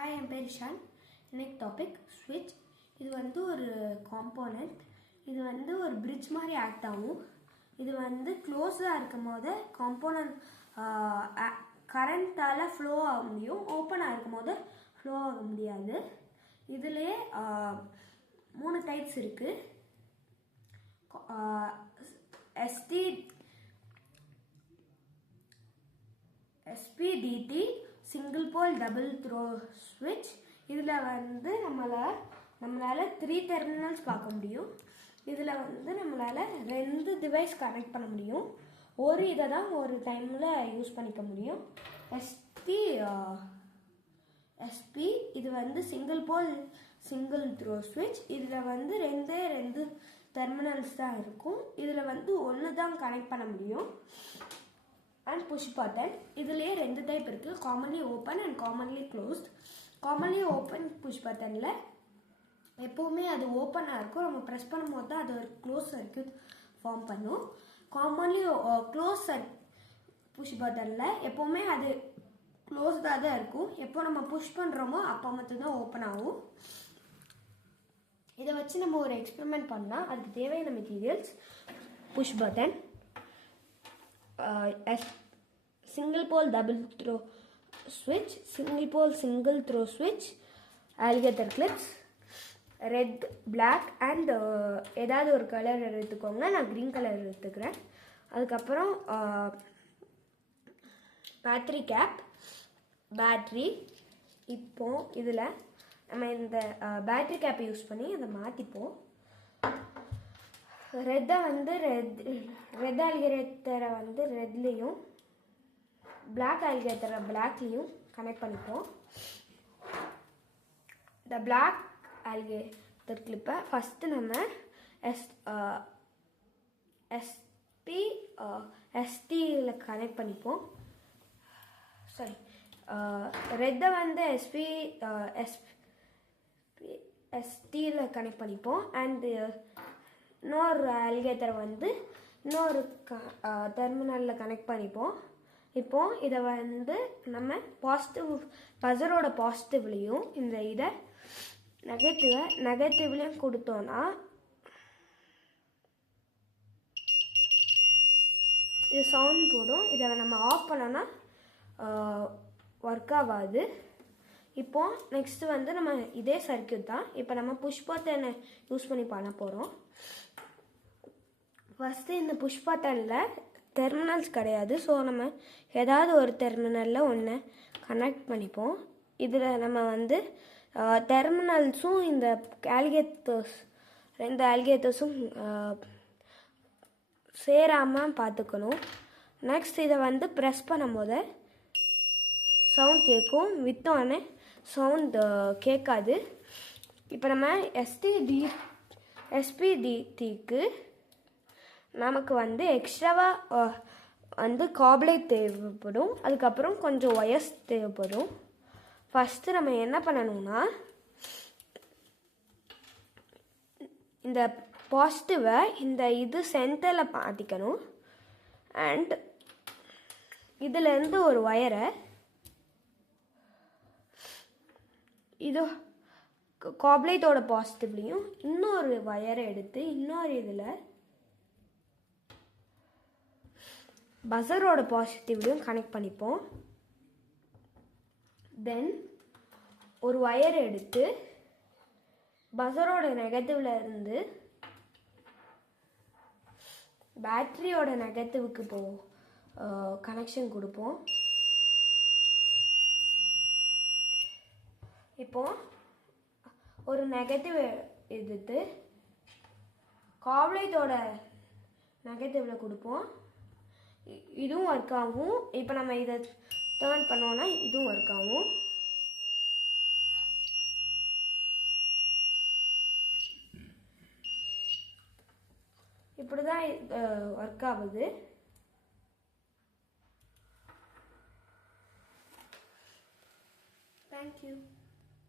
Hi, I'm Perishan. Next topic switch. இது வந்து ஒரு காம்போனன்ட். இது வந்து ஒரு பிரிட்ஜ் மாதிரி ஆக்ட் ஆகும். இது வந்து க்ளோஸாக இருக்கும் போது காம்போனன்ட் கரண்ட்டால் ஃப்ளோ ஆக முடியும். ஓப்பனாக இருக்கும் போது ஃப்ளோ ஆக முடியாது. இதுலேயே 3 டைப்ஸ் இருக்குது. SPDT single pole double throw ஸ்விட்ச். இதில் வந்து நம்மளால் 3 டெர்மினல்ஸ் பார்க்க முடியும். இதில் வந்து நம்மளால் 2 டிவைஸ் கனெக்ட் பண்ண முடியும். ஒரு இதை தான் ஒரு டைமில் யூஸ் பண்ணிக்க முடியும். SP இது வந்து சிங்கிள் போல் சிங்கிள் த்ரோ ஸ்விட்ச். இதில் வந்து 2 டெர்மினல்ஸ் தான் இருக்கும். இதில் வந்து ஒன்று தான் கனெக்ட் பண்ண முடியும். And push button. இதுலேயே 2 டைப் இருக்குது, commonly open and commonly closed. Commonly open push பட்டனில் எப்போவுமே அது ஓப்பனாக இருக்கும். நம்ம ப்ரெஸ் பண்ணும்போது தான் அது ஒரு க்ளோஸ் சர்க்யூட் ஃபார்ம் பண்ணும். காமன்லி க்ளோஸ் புஷ் பட்டனில் எப்போவுமே அது க்ளோஸ்டாக தான் இருக்கும். எப்போ நம்ம புஷ் பண்ணுறோமோ அப்போ மட்டும்தான் ஓப்பன் ஆகும். இதை வச்சு நம்ம ஒரு எக்ஸ்பெரிமெண்ட் பண்ணால் அதுக்கு தேவையான materials push button, single pole double throw switch, single pole single throw switch, alligator clips, red, black and ஏதாவது ஒரு கலர் எடுத்துக்கோங்க. நான் க்ரீன் கலர் எடுத்துக்கிறேன். அதுக்கப்புறம் பேட்டரி கேப், பேட்ரி. இப்போ இதில் நம்ம இந்த பேட்டரி கேப்பை யூஸ் பண்ணி அதை மாற்றிப்போம். ரெட்டை வந்து ரெட் ஆல்லிகேட்டரை வந்து ரெட்லேயும், பிளாக் ஆல்லிகேட்டரை பிளாக்லேயும் கனெக்ட் பண்ணிப்போம். இந்த பிளாக் ஆல்லிகேட்டர் கிளிப்பை ஃபஸ்ட்டு நம்ம STயில் கனெக்ட் பண்ணிப்போம். சாரி, ரெட்டை வந்து STயில் கனெக்ட் பண்ணிப்போம். அண்டு இன்னொரு ஆல்லிகேட்டரை வந்து இன்னொரு டெர்மினலில் கனெக்ட் பண்ணிப்போம். இப்போது இதை வந்து நம்ம பாசிட்டிவ் பஸரோட பாசிட்டிவ்லேயும் இந்த இதை நெகட்டிவ்லேயும் கொடுத்தோன்னா இது சவுண்ட் போடும். இதை நம்ம ஆஃப் பண்ணோன்னா ஒர்க் ஆகாது. இப்போது நெக்ஸ்ட்டு வந்து நம்ம இதே சர்க்யூட் தான். இப்போ நம்ம புஷ் பட்டனை யூஸ் பண்ணி பண்ண போகிறோம். ஃபஸ்ட்டு இந்த புஷ் பட்டனில் டெர்மினல்ஸ் கிடையாது. ஸோ நம்ம ஏதாவது ஒரு டெர்மினலில் ஒன்று கனெக்ட் பண்ணிப்போம். இதில் நம்ம வந்து டெர்மினல்ஸும் இந்த ஆல்லிகேட்டர்ஸ் 2 ஆல்லிகேட்டர்ஸும் சேராமல் பார்த்துக்கணும். நெக்ஸ்ட் இதை வந்து ப்ரெஸ் பண்ணும்போது சவுண்ட் கேட்கும், வித்தோடனே சவுண்ட் கேட்காது. இப்போ நம்ம SPDTக்கு நமக்கு வந்து எக்ஸ்ட்ராவாக வந்து காப்லை தேவைப்படும். அதுக்கப்புறம் கொஞ்சம் ஒயர்ஸ் தேவைப்படும். ஃபஸ்ட்டு நம்ம என்ன பண்ணணும்னா இந்த பாசிட்டிவை இந்த இது சென்டரில் மாட்டிக்கணும். அண்ட் இதிலேருந்து ஒரு ஒயரை இது காப்லைட்டோட பாசிட்டிவ்லேயும் இன்னொரு ஒயரை எடுத்து இன்னொரு இதில் பஸரோட பாசிட்டிவ்லையும் கனெக்ட் பண்ணிப்போம். தென் ஒரு ஒயர் எடுத்து பஸரோட நெகட்டிவ்ல இருந்து பேட்டரியோட நெகட்டிவ்க்கு கனெக்ஷன் கொடுப்போம். இப்போ ஒரு நெகட்டிவ் எடுத்து காப்லைட்டோட நெகட்டிவ்ல கொடுப்போம். இதுவும் ஒர்க் ஆகும். இப்போ நம்ம இதை டர்ன் பண்ணோன்னா இதுவும் ஒர்க் ஆகும். இப்படி தான் ஒர்க் ஆகுது. தேங்க்யூ.